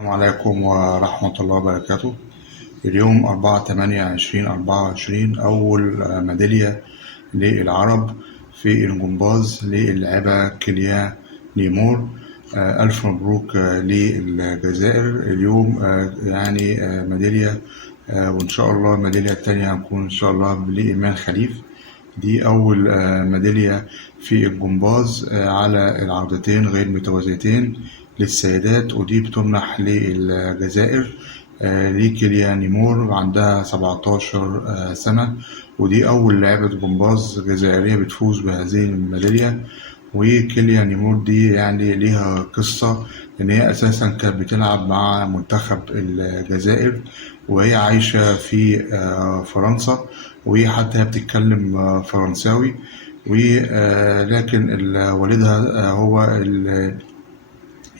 السلام عليكم ورحمة الله وبركاته. اليوم 4/8/2024 أول ميدالية للعرب في الجمباز للاعبة كيليان نيمور. ألف مبروك للجزائر اليوم. يعني ميدالية، وإن شاء الله الميدالية التانية هتكون إن شاء الله لإيمان خليف. دي أول ميدالية في الجمباز على العرضتين غير متوازيتين للسيدات، ودي بتمنح للجزائر لكيليان نيمور عندها 17 سنة، ودي أول لاعبة جمباز جزائرية بتفوز بهذه الميدالية. وكيليان نيمور دي يعني ليها قصة، إن هي أساسا كانت بتلعب مع منتخب الجزائر وهي عايشة في فرنسا، وحتى هي بتتكلم فرنساوي، ولكن والدها هو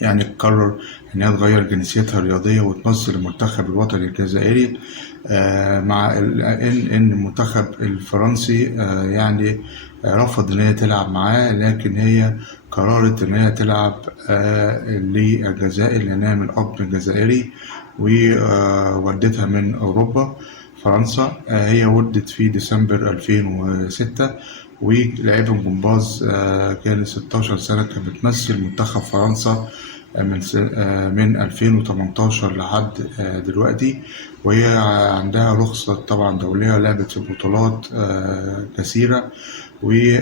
يعني قرر إنها تغير جنسيتها الرياضية وتمثل المنتخب الوطني الجزائري، مع إن المنتخب الفرنسي يعني رفض إن هي تلعب معاه، لكن هي قررت إن هي تلعب للجزائر لأنها من أب جزائري، ووالدتها من أوروبا فرنسا. هي ولدت في ديسمبر 2006، ولعبت جمباز كانت 16 سنة، كانت بتمثل منتخب فرنسا من 2018 لحد دلوقتي، وهي عندها رخصة طبعا دولية، لعبت في بطولات كثيرة، وهي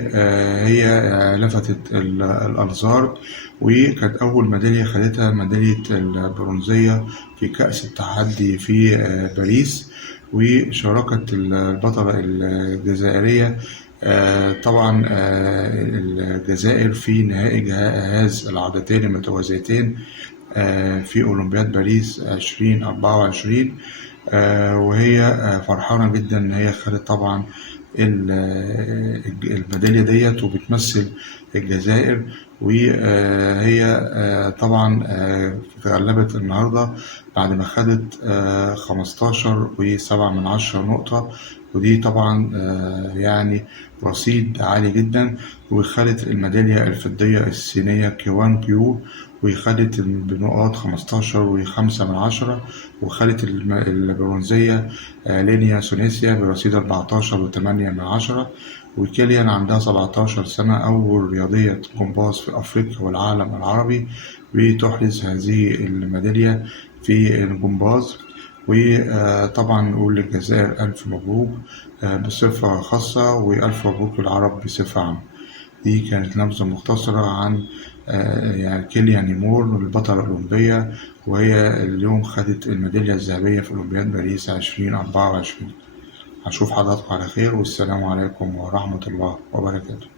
لفتت الأنظار، وكانت أول ميدالية خدتها ميدالية البرونزية في كأس التحدي في باريس. وشاركت البطلة الجزائرية طبعا الجزائر في نهائي جهاز العرضتين المتوازيتين في أولمبياد باريس 2024. وهي فرحانة جدا إن هي خدت طبعا الميدالية ديت وبتمثل الجزائر. وهي طبعا تغلبت النهاردة بعد ما خدت 15.7 نقطة، ودي طبعا يعني رصيد عالي جدا. وخدت الميدالية الفضية الصينية كيوان بيو، وخدت بنقاط 15.5، وخدت البرونزية لينيا سونيسيا برصيد 14.8. وكيليان عندها 17 سنة، أول رياضية جمباز في أفريقيا والعالم العربي بتحرز هذه الميدالية في الجمباز. وطبعا نقول للجزائر ألف مبروك بصفة خاصة، وألف مبروك للعرب بصفة عامة. دي كانت نبذة مختصرة عن يعني كيليان نيمور البطلة الأولمبية، وهي اليوم خدت الميدالية الذهبية في أولمبياد باريس 2024. هشوف حضراتكم على خير، والسلام عليكم ورحمة الله وبركاته.